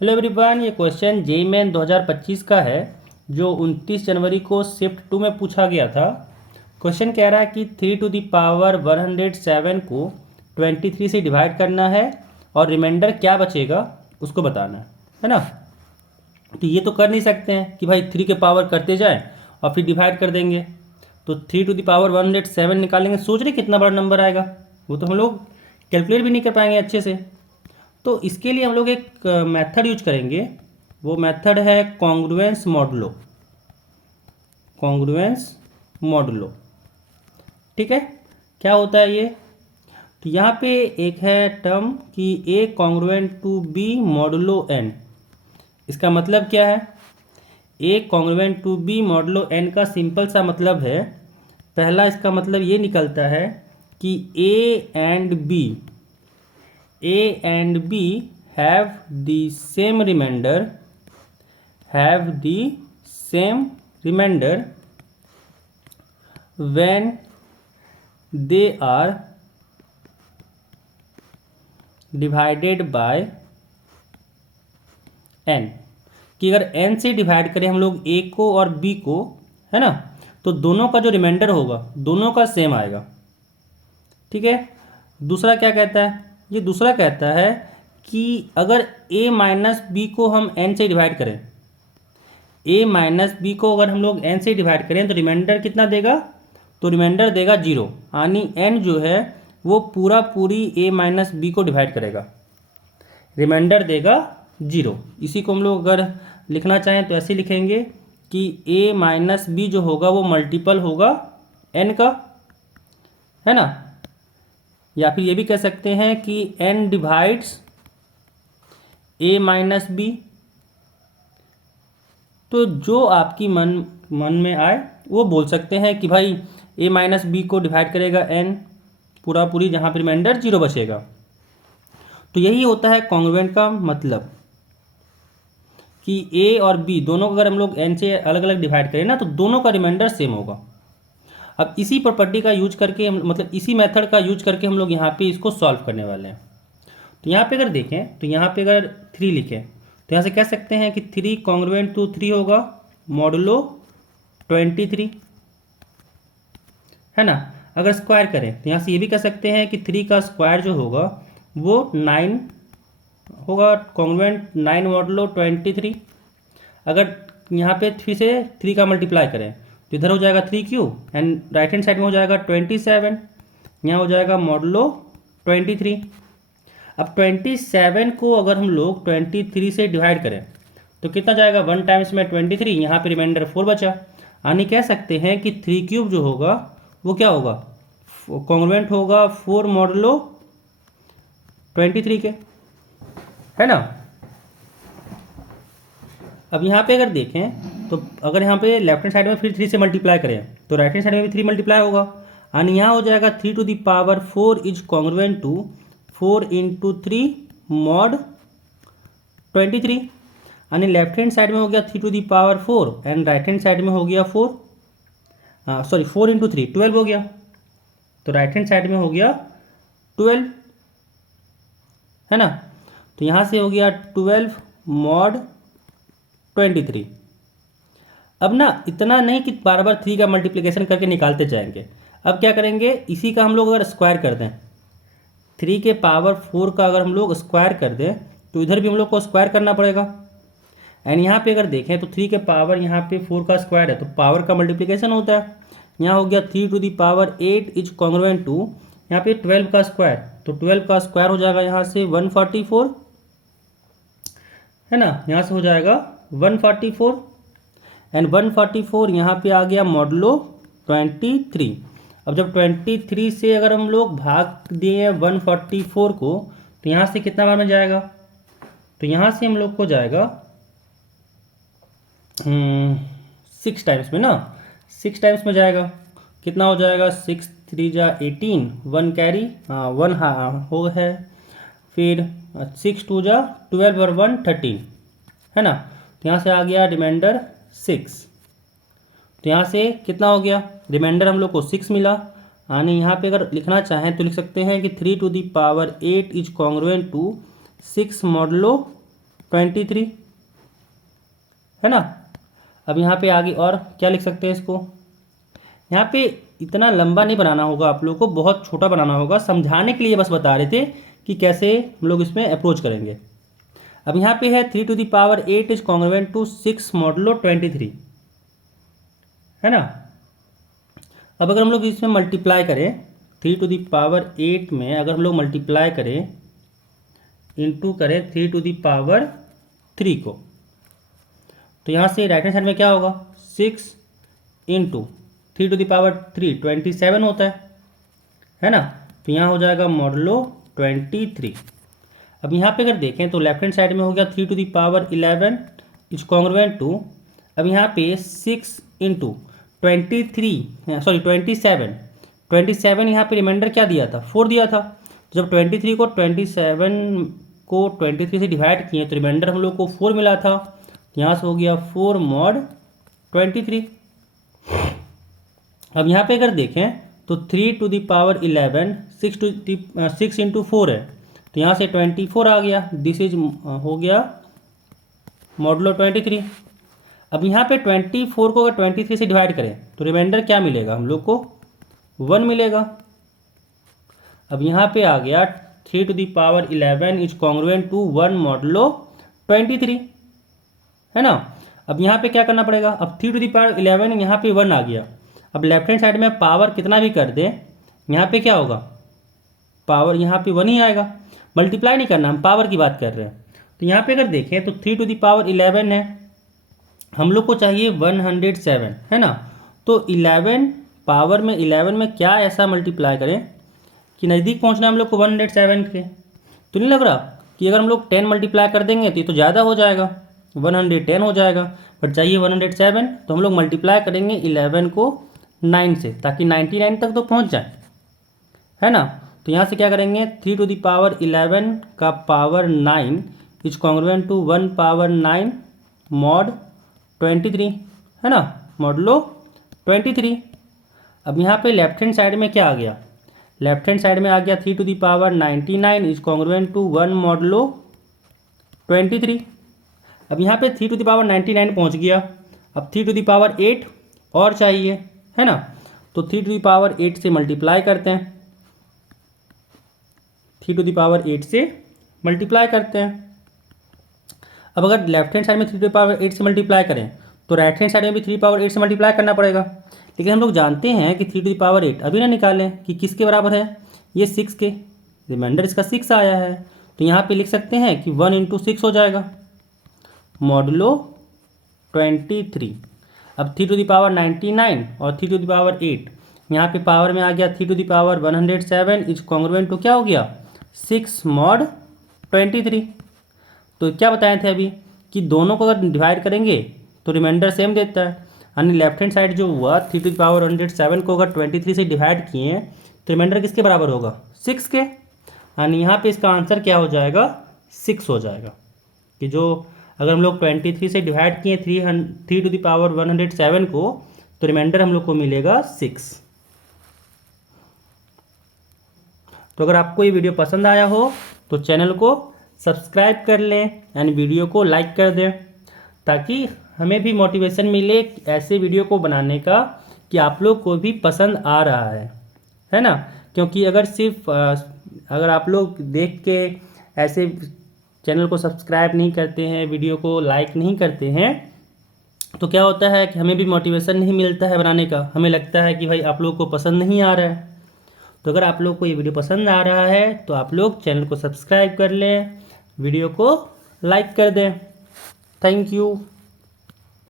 Hello everyone, ये question JEE main 2025 का है जो 29 जनवरी को शिफ्ट 2 में पूछा गया था। क्वेश्चन कह रहा है कि 3 टू द पावर 107 को 23 से डिवाइड करना है और रिमाइंडर क्या बचेगा उसको बताना है ना। तो ये तो कर नहीं सकते हैं कि भाई 3 के पावर करते जाएं और फिर डिवाइड कर देंगे। तो 3 टू द पावर 107 निकालेंगे, सोच रहे कितना बड़ा नंबर आएगा, वो तो हम लोग कैलकुलेट भी नहीं कर पाएंगे अच्छे से। तो इसके लिए हम लोग एक मेथड यूज करेंगे, वो मेथड है कॉन्ग्रुएंस मॉडुलो। कॉन्ग्रुएंस मॉडुलो, ठीक है। क्या होता है ये? तो यहाँ पे एक है टर्म कि A congruent to B modulo N. इसका मतलब क्या है? A congruent to B modulo N का सिंपल सा मतलब है, पहला इसका मतलब ये निकलता है कि a and b have the same remainder when they are divided by n। कि अगर n से डिवाइड करें हम लोग a को और b को, है ना, तो दोनों का जो रिमाइंडर होगा दोनों का सेम आएगा, ठीक है। दूसरा क्या कहता है? ये दूसरा कहता है कि अगर a माइनस बी को हम n से डिवाइड करें, a माइनस बी को अगर हम लोग n से डिवाइड करें तो रिमाइंडर कितना देगा? तो रिमाइंडर देगा 0, यानी n जो है वो पूरी a माइनस बी को डिवाइड करेगा, रिमाइंडर देगा 0। इसी को हम लोग अगर लिखना चाहें तो ऐसे लिखेंगे कि a माइनस बी जो होगा वो मल्टीपल होगा n का, है ना। या फिर ये भी कह सकते हैं कि n divides a minus b. तो जो आपकी मन में आए वो बोल सकते हैं कि भाई a माइनस बी को डिवाइड करेगा n पूरी, जहाँ पर रिमाइंडर 0 बचेगा। तो यही होता है कॉन्ग्रुएंट का मतलब कि a और b दोनों को अगर हम लोग n से अलग अलग डिवाइड करें ना तो दोनों का रिमाइंडर सेम होगा। अब इसी प्रॉपर्टी का यूज करके मतलब इसी मेथड का यूज करके हम लोग यहाँ पे इसको सॉल्व करने वाले हैं। तो यहाँ पे अगर देखें तो यहाँ पे अगर 3 लिखें तो यहाँ से कह सकते हैं कि 3 कॉन्ग्रुएंट टू 3 होगा मॉडुलो 23, है ना। अगर स्क्वायर करें तो यहाँ से ये भी कह सकते हैं कि 3 का स्क्वायर जो होगा वो 9 होगा, कॉन्ग्रुएंट 9 मॉडुलो 23। अगर यहाँ पे 3 से 3 का मल्टीप्लाई करें तो इधर हो जाएगा 3 एंड राइट हैंड साइड में हो जाएगा 27, यहाँ हो जाएगा मॉडुलो 23। अब 27 को अगर हम लोग 23 से डिवाइड करें तो कितना जाएगा? 1 टाइम्स में 23, यहाँ पे रिमाइंडर 4 बचा, यानी कह सकते हैं कि 3³ जो होगा वो क्या होगा? कॉन्ग्रुएंट होगा 4 मॉडुलो 23 के, है ना। अब यहाँ पे अगर देखें तो अगर यहाँ पे लेफ्ट हैंड साइड में फिर 3 से मल्टीप्लाई करें तो राइट हैंड साइड में भी 3 मल्टीप्लाई होगा, यानी यहाँ हो जाएगा 3 to the power 4 is congruent to 4 into 3 mod 23, यानी लेफ्ट हैंड साइड में हो गया 3 to the power 4 and right hand side में हो गया 4 इंटू 3 12 हो गया, तो राइट हैंड साइड में हो गया 12, है ना। तो यहाँ से हो गया 12 मॉड 23। अब ना इतना नहीं कि बार बार 3 का मल्टीप्लिकेशन करके निकालते जाएंगे, अब क्या करेंगे, इसी का हम लोग अगर स्क्वायर कर दें, 3 के पावर 4 का अगर हम लोग स्क्वायर कर दें तो इधर भी हम लोग को स्क्वायर करना पड़ेगा। एंड यहाँ पे अगर देखें तो 3 के पावर यहाँ पे 4 का स्क्वायर है तो पावर का मल्टीप्लिकेशन होता है, यहाँ हो गया 3 to the power 8 is congruent to यहाँ पे 12 का स्क्वायर, तो 12 का स्क्वायर हो जाएगा यहाँ से 144, है ना, यहाँ से हो जाएगा 144 एंड 144 यहाँ पे आ गया मॉडुलो 23। अब जब 23 से अगर हम लोग भाग दिए 144 को तो यहाँ से कितना बार में जाएगा? तो यहाँ से हम लोग को जाएगा 6 टाइम्स में ना, 6 टाइम्स में जाएगा, कितना हो जाएगा? 6 3 जा 18, 1 कैरी, 1 हो है, फिर 6 2 जा 12 और 1 13, है ना। तो यहाँ से आ गया रिमाइंडर 6, तो यहाँ से कितना हो गया? रिमाइंडर हम लोग को 6 मिला, यानी यहाँ पे अगर लिखना चाहें तो लिख सकते हैं कि 3 to the power 8 is congruent to 6 modulo 23, है ना। अब यहाँ पे आगे और क्या लिख सकते हैं इसको, यहाँ पे इतना लंबा नहीं बनाना होगा आप लोग को, बहुत छोटा बनाना होगा। समझाने के लिए बस बता रहे थे कि कैसे हम लोग इसमें अप्रोच करेंगे। अब यहाँ पे है 3⁸ इज कॉन्ग्रुएंट टू 6 मॉडुलो 23, है ना। अब अगर हम लोग इसमें मल्टीप्लाई करें 3⁸ में, अगर हम लोग मल्टीप्लाई करें इंटू करें 3⁻³ को, तो यहाँ से राइट हैंड साइड में क्या होगा, 6 इंटू 3⁻³ 27 होता है ना। तो यहाँ हो जाएगा मॉडुलो 23। अब यहाँ पे अगर देखें तो लेफ्ट हैंड साइड में हो गया 3⁻11 इज कॉन्ग्रुएंट टू, अब यहाँ पे 6 इंटू 27 यहाँ पे रिमाइंडर क्या दिया था, 4 दिया था। तो जब 23 को 27 को 23 से डिवाइड किए तो रिमाइंडर हम लोग को 4 मिला था। यहाँ से हो गया 4 mod 23। अब यहाँ पे अगर देखें तो 3⁻11 6 इंटू 4 है, तो यहाँ से 24 आ गया, दिस इज हो गया मॉडुलो 23। अब यहाँ पे 24 को अगर 23 से डिवाइड करें तो रिमाइंडर क्या मिलेगा, हम लोग को 1 मिलेगा। अब यहाँ पे आ गया 3⁻11 इज कॉन्ग्रुएंट टू 1 मॉडुलो 23, है ना। अब यहाँ पे क्या करना पड़ेगा, अब 3⁻11 यहाँ पे 1 आ गया। अब लेफ्ट हैंड साइड में पावर कितना भी कर दें, यहाँ पे क्या होगा, पावर यहाँ पे 1 ही आएगा। मल्टीप्लाई नहीं करना, हम पावर की बात कर रहे हैं। तो यहाँ पे अगर देखें तो 3⁻11 है, हम लोग को चाहिए 107, है ना। तो 11 पावर में 11 में क्या ऐसा मल्टीप्लाई करें कि नज़दीक पहुँचना हम लोग को 107 के। तो नहीं लग रहा कि अगर हम लोग 10 मल्टीप्लाई कर देंगे तो ये तो ज़्यादा हो जाएगा, 110 हो जाएगा, बट चाहिए 107। तो हम लोग मल्टीप्लाई करेंगे 11 को 9 से, ताकि 99 तक तो पहुँच जाए, है ना। तो यहाँ से क्या करेंगे, 3⁻11 का power 9 is congruent to 1 power 9 mod 23, है ना, मॉडुलो 23। अब यहाँ पे लेफ्ट हैंड साइड में क्या आ गया, लेफ्ट हैंड साइड में आ गया 3⁻99 इज कॉन्ग्रुएंट टू 1 मॉडुलो 23। अब यहाँ पे 3⁻99 पहुँच गया। अब 3⁸ और चाहिए, है ना। तो 3⁸ से मल्टीप्लाई करते हैं, 3⁸ से मल्टीप्लाई करते हैं। अब अगर लेफ्ट हैंड साइड में 3⁸ से मल्टीप्लाई करें तो राइट हैंड साइड में भी 3⁸ से मल्टीप्लाई करना पड़ेगा। लेकिन हम लोग जानते हैं कि 3⁸ अभी ना निकालें कि किसके बराबर है, ये 6 के, रिमाइंडर इसका 6 आया है। तो यहाँ पे लिख सकते हैं कि 1 × 6 हो जाएगा, मॉडुलो 23। अब 3⁸99 और 3⁸, यहाँ पे पावर में आ गया 3⁻107 इज कॉन्ग्रुएंट टू क्या हो गया, 6 मॉड 23। तो क्या बताए थे अभी कि दोनों को अगर डिवाइड करेंगे तो रिमाइंडर सेम देता है, यानी लेफ्ट हैंड साइड जो हुआ 3⁻107 को अगर 23 से डिवाइड किए तो रिमाइंडर किसके बराबर होगा, 6 के। यानी यहाँ पे इसका आंसर क्या हो जाएगा, 6 हो जाएगा। कि जो अगर हम लोग 23 से डिवाइड किए 3⁻107 को तो रिमाइंडर हम लोग को मिलेगा 6। तो अगर आपको ये वीडियो पसंद आया हो तो चैनल को सब्सक्राइब कर लें एंड वीडियो को लाइक कर दें, ताकि हमें भी मोटिवेशन मिले ऐसे वीडियो को बनाने का कि आप लोग को भी पसंद आ रहा है ना। क्योंकि अगर सिर्फ अगर आप लोग देख के ऐसे चैनल को सब्सक्राइब नहीं करते हैं, वीडियो को लाइक नहीं करते हैं, तो क्या होता है कि हमें भी मोटिवेशन नहीं मिलता है बनाने का। हमें लगता है कि भाई आप लोग को पसंद नहीं आ रहा है। तो अगर आप लोग को ये वीडियो पसंद आ रहा है तो आप लोग चैनल को सब्सक्राइब कर लें, वीडियो को लाइक कर दें। Thank you.